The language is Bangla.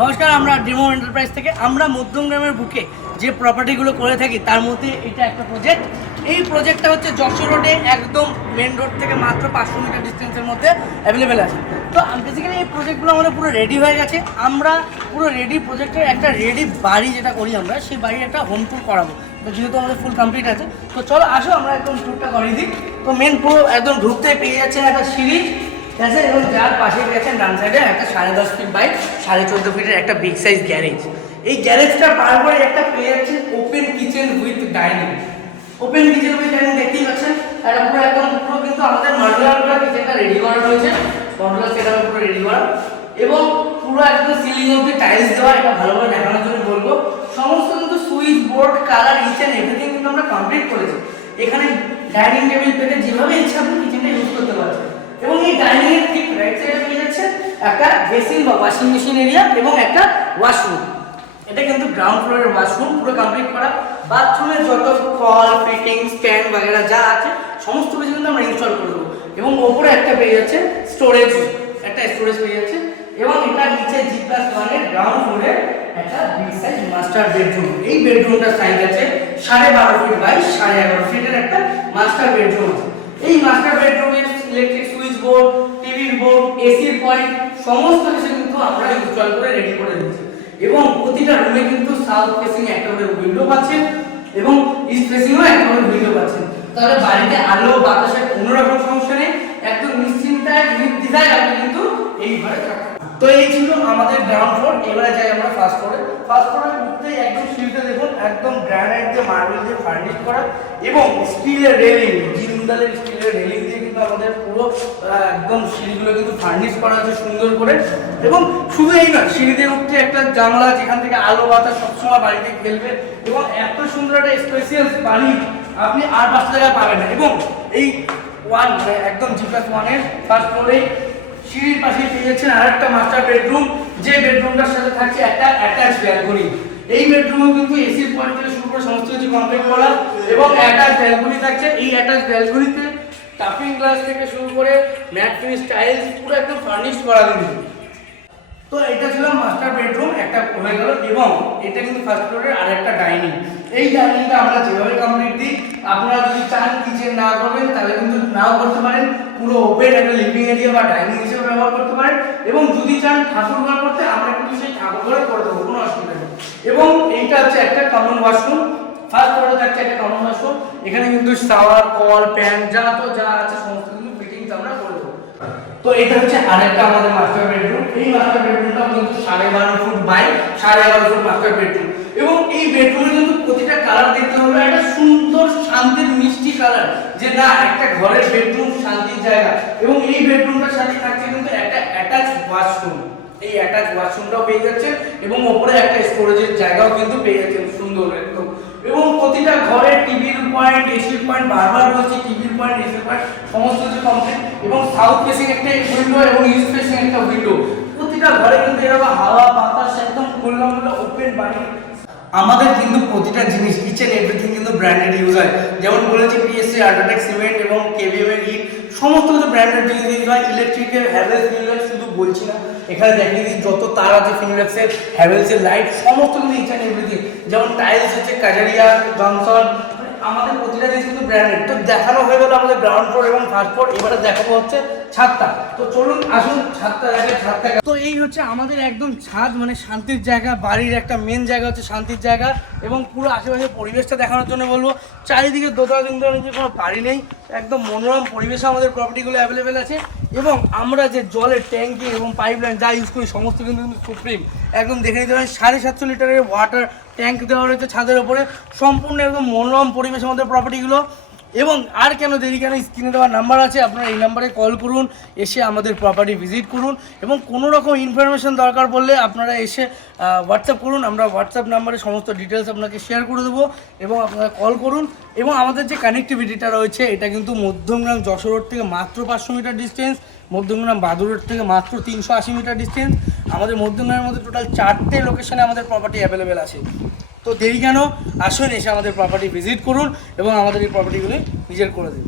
নমস্কার, আমরা ডেমো এন্টারপ্রাইজ থেকে আমরা মধ্যমগ্রামের বুকে যে প্রপার্টিগুলো করে থাকি তার মধ্যে এটা একটা প্রজেক্ট। এই প্রজেক্টটা হচ্ছে যশোর রোডে, একদম মেন রোড থেকে মাত্র 500 মিটার ডিস্টেন্সের মধ্যে অ্যাভেলেবেল আছে। তো বেসিক্যালি এই প্রজেক্টগুলো আমাদের পুরো রেডি হয়ে গেছে। আমরা পুরো রেডি প্রজেক্টের একটা রেডি বাড়ি যেটা করি আমরা, সেই বাড়ির একটা হোম ট্যুর করাবো। তো যেহেতু আমাদের ফুল কমপ্লিট আছে, তো চলো আসো আমরা একদম ট্যুরটা করিয়ে দিই। তো মেন পুরো একদম ঢুকতে পেয়ে যাচ্ছেন একটা সিঁড়ি, ঠিক আছে, এবং যার পাশে গেছেন ডান সাইডে একটা 10.5 ফিট বাই 14.5 ফিটের একটা বিগ সাইজ গ্যারেজ। এই গ্যারেজটা পার করে একটা পেয়ে যাচ্ছে open kitchen with dining. Open kitchen with dining দেখতেই পাচ্ছেন, এটা পুরো একদম পুরো কিন্তু আমাদের মডুলার কিচেনটা রেডি করা রয়েছে, মডুলার সেটআপে পুরো রেডি করা, এবং পুরো একদম সিলিং অবধি টাইলস দেওয়া। এটা ভালোভাবে দেখানোর জন্য বলবো, সমস্ত কিন্তু switch board colour each and everything কিন্তু আমরা কমপ্লিট করেছি। এখানে ডাইনিং টেবিল পেতে যেভাবে ইচ্ছা আপনি কিচেনটা ইউজ করতে পারছেন। এবং এই ডাইনিং এর ঠিক রাইট সাইডে পেয়ে যাচ্ছে একটা বেসিন বা ওয়াশিং মেশিন এরিয়া এবং একটা ওয়াশরুম। এটা কিন্তু গ্রাউন্ড ফ্লোরের ওয়াশরুম, পুরো কমপ্লিট করা। বাথরুমের যত কল ফিটিংস প্যান বাগেরা যা আছে সমস্ত কিছু কিন্তু আমরা ইনস্টল করে দেবো। এবং ওপরে একটা পেয়ে যাচ্ছে স্টোরেজ, একটা স্টোরেজ পেয়ে যাচ্ছে। এবং এটা নিচে G+1 এর গ্রাউন্ড ফ্লোরে একটা বিগ সাইজ মাস্টার বেডরুম। এই বেডরুমটার সাইজ আছে 12.5 ফিট বাই 11.5 ফিটের একটা মাস্টার বেডরুম আছে। এই মাস্টার বেডরুমের ইলেকট্রিক সুইচ বোর্ড, টিভির বোর্ড, এসির পয়েন্ট সমস্ত কিছু কিন্তু আমরা ইনস্টল করে রেডি করে দিচ্ছি। এবং প্রতিটা রুমে কিন্তু সাউথ ফেসিং একটা করে উইন্ডো পাচ্ছেন এবং ইস্ট ফেসিংও একটা করে উইন্ডো পাচ্ছেন। তাহলে বাড়িতে আলো বাতাসের কোনো রকম সমস্যা নেই, একদম নিশ্চিন্তায় নির্দ্বিধায় আপনি কিন্তু এই ঘরে থাকতে। তো এই ছিল আমাদের গ্রাউন্ড ফ্লোর। এবারে যাই আমরা ফার্স্ট ফ্লোরে। ফার্স্ট ফ্লোরে উঠতেই একদম সিঁড়িটা দেখুন, একদম গ্রানাইট দিয়ে মার্বেল দিয়ে ফার্নিশ করা এবং স্টিলের রেলিং, জিন্দালের স্টিলের রেলিং দিয়ে কিন্তু আমাদের পুরো একদম সিঁড়িগুলো কিন্তু ফার্নিশ করা আছে সুন্দর করে। এবং শুধু এই না, সিঁড়িতে উঠতে একটা জানলা যেখান থেকে আলো বাতাস সবসময় বাড়িতে খেলবে। এবং এত সুন্দর একটা স্পেশিয়াল বাড়ি আপনি আর 5 জায়গায় পাবেন না। এবং এই একদম G+1 এর ফার্স্ট ফ্লোরে সিঁড়ির পাশে পেয়ে যাচ্ছেন আরেকটা মাস্টার বেডরুম, যে বেডরুমটার সাথে থাকছে একটা অ্যাটাচ ব্যালকনি। এই বেডরুমেও কিন্তু এসির পয়েন্ট থেকে শুরু করে সমস্ত কিছু কমপ্লিট করা এবং অ্যাটাচ ব্যালকনি থাকছে। এই অ্যাটাচ ব্যালকনিতে টাফিং গ্লাস থেকে শুরু করে ম্যাট ফিনিশ টাইলস পুরো একদম ফার্নিশ করা কিন্তু। তো এটা ছিল মাস্টার বেডরুম একটা হয়ে গেল। এবং এটা কিন্তু ফার্স্ট ফ্লোরের আরেকটা ডাইনিং। এই ডাইনিংটা আমরা যেভাবে কমপ্লিট দিই, আপনারা যদি চান কিচেন না করবেন তাহলে কিন্তু নাও করতে পারেন, পুরো ওপেন একটা লিভিং এরিয়া বা ডাইনিং হিসেবে ব্যবহার করতে পারেন। এবং যদি চান ঠাকুর ঘর করতে, আমরা কিন্তু সেই ঠাকুর ঘরে করে দেবো, কোনো অসুবিধা নেই। এবং এইটা হচ্ছে একটা কমন ওয়াশরুম। ফার্স্ট ফ্লোরে থাকছে একটা কমন ওয়াশরুম। এখানে কিন্তু শাওয়ার কল প্যান যা আছে সমস্ত কিছু ফিটিংস আমরা করে দেবো। তো এটা হচ্ছে আরেকটা আমাদের মাস্টার বেডরুম। এই মাস্টার বেডরুমটা কিন্তু 12.5 feet by 11.5 feet master bedroom. এবং এই বেডরুমে কিন্তু প্রতিটা কালার দেখতে হবে একটা সুন্দর শান্তির মিষ্টি কালার, যে না একটা ঘরের বেডরুম শান্তির জায়গা। এবং এই বেডরুমটার সাথে থাকছে কিন্তু একটা অ্যাটাচ ওয়াশরুম। এই অ্যাটাচ ওয়াশরুমটাও পেয়ে যাচ্ছে এবং ওপরে একটা স্টোরেজের জায়গাও কিন্তু পেয়ে যাচ্ছেন সুন্দর একদম। এবং প্রতিটা ঘরে টিভির পয়েন্ট এসির পয়েন্ট বারবার রয়েছে, টিভির পয়েন্ট এসির পয়েন্ট সমস্ত কিছু কমপ্লিট। এবং সাউথ ফেসিং একটা উইন্ডো এবং ইস্ট ফেসিং একটা উইন্ডো। প্রতিটা ঘরে কিন্তু এরকম হাওয়া বাতাস একদম খোলাম ওপেন বাড়ি। আমাদের কিন্তু প্রতিটা জিনিস ইচ এন্ড এভরিথিং কিন্তু ব্র্যান্ডেড ইউজ হয়। যেমন বলেছি পিএসসি, আল্ট্রাটেক সিমেন্ট এবং কেবিএম এর ইট সমস্ত কিছু ব্র্যান্ডেড জিনিস ইউজ হয়। ইলেকট্রিকের হ্যাভেলস ফিনোলেক্স শুধু বলছি না, এখানে দেখিয়ে দিই যত তার আছে ফিনোলেক্সের, হ্যাভেলসের লাইট সমস্ত কিছু ইচ এন্ড এভরিথিং। যেমন টাইলস হচ্ছে কাজারিয়া, জনসন, আমাদের প্রতিটা জিনিস কিন্তু ব্র্যান্ডেড। তো দেখানো হয়ে গেল আমাদের গ্রাউন্ড ফ্লোর এবং ফার্স্ট ফ্লোর। এবারে দেখাবো হচ্ছে ছাদটা। তো চলুন আসুন ছাদটা দেখে। ছাদটা তো এই হচ্ছে আমাদের একদম ছাদ, মানে শান্তির জায়গা। বাড়ির একটা মেন জায়গা হচ্ছে শান্তির জায়গা। এবং পুরো আশেপাশের পরিবেশটা দেখানোর জন্য বলবো, চারিদিকে দোতলা তিনতলা নিচে কোনো বাড়ি নেই, একদম মনোরম পরিবেশে আমাদের প্রপার্টিগুলো অ্যাভেলেবেল আছে। এবং আমরা যে জলের ট্যাঙ্কি এবং পাইপলাইন যা ইউজ করি সমস্ত কিন্তু সুপ্রিম, একদম দেখে নিতে পারেন 750 লিটারের ওয়াটার ট্যাঙ্ক দেওয়া রয়েছে ছাদের ওপরে। সম্পূর্ণ একদম মনোরম পরিবেশ আমাদের প্রপার্টিগুলো। এবং আর কেন দেরি, কেন স্ক্রিনে দেওয়ার নাম্বার আছে, আপনারা এই নাম্বারে কল করুন, এসে আমাদের প্রপার্টি ভিজিট করুন। এবং কোনো রকম ইনফরমেশন দরকার পড়লে আপনারা এসে হোয়াটসঅ্যাপ করুন, আমরা হোয়াটসঅ্যাপ নাম্বারে সমস্ত ডিটেলস আপনাকে শেয়ার করে দেবো। এবং আপনারা কল করুন। এবং আমাদের যে কানেক্টিভিটিটা রয়েছে এটা কিন্তু মধ্যমগ্রাম যশোর রোড থেকে মাত্র 500 মিটার ডিস্টেন্স, মধ্যমগ্রাম বাদুর রোড থেকে মাত্র 380 মিটার ডিস্টেন্স। আমাদের মধ্যমগ্রামের মধ্যে টোটাল 4টে লোকেশনে আমাদের প্রপার্টি অ্যাভেলেবেল আছে। তো দেরি কেন, আসুন এসে আমাদের প্রপার্টি ভিজিট করুন এবং আমাদের এই প্রপার্টিগুলি নিজের করে দিন।